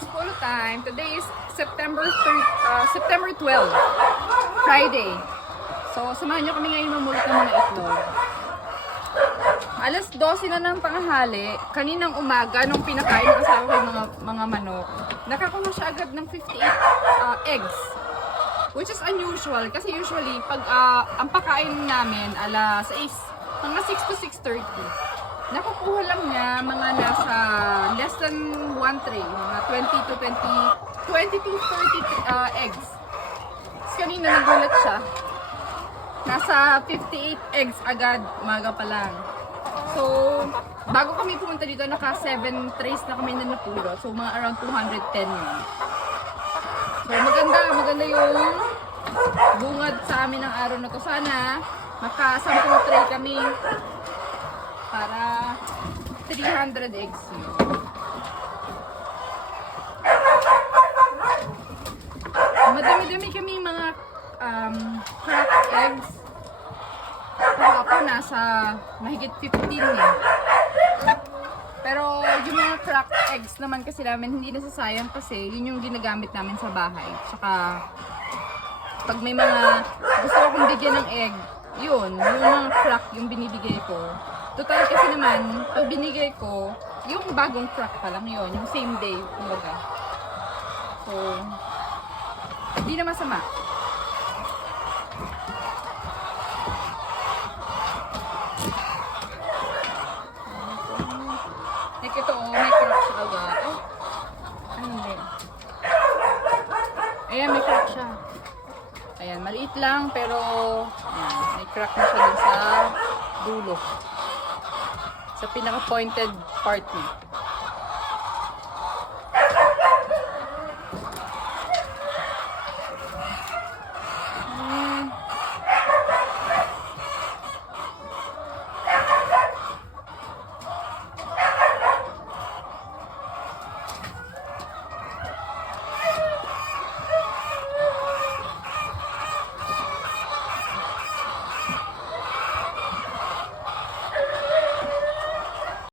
It's polo time. Today is September 12, Friday. So, samahan nyo kami ngayon mamulot ng mga itlog. Alas 12 na ng tanghali, kaninang umaga, nung pinakain ng asawa ko yung mga manok, nakakuha siya agad ng 58 eggs. Which is unusual, kasi usually, pag ang pakain namin, alas 6, mga 6 to 6:30, nakukuha lang niya mga nasa less than 1 tray, mga 20 to 30 eggs. Tapos kanina nagulat siya, nasa 58 eggs agad, umaga pa lang. So, bago kami pumunta dito, naka 7 trays na kami na napulot. So, mga around 210 yun. So, maganda yung bungad sa amin ng araw na to. Sana, maka 10 tray kami para 300 eggs yun. Madami-dami kami mga cracked eggs. Kahapon nasa mahigit 15 eh. Pero yung mga cracked eggs naman kasi namin hindi nasasayang kasi yun yung ginagamit namin sa bahay. Tsaka pag may mga gusto akong bigyan ng egg, yun, yung mga crack yung binibigay ko. Total kasi naman, pag binigay ko, yung bagong crack pa lang yun, yung same day, kumbaga. So, hindi na masama. Like ito, may crack siya agad. Oh, ano din? Ayan, may crack siya. Ayan, maliit lang, pero ayan, may crack na siya dun sa dulo. Sa pinaka-pointed part niya.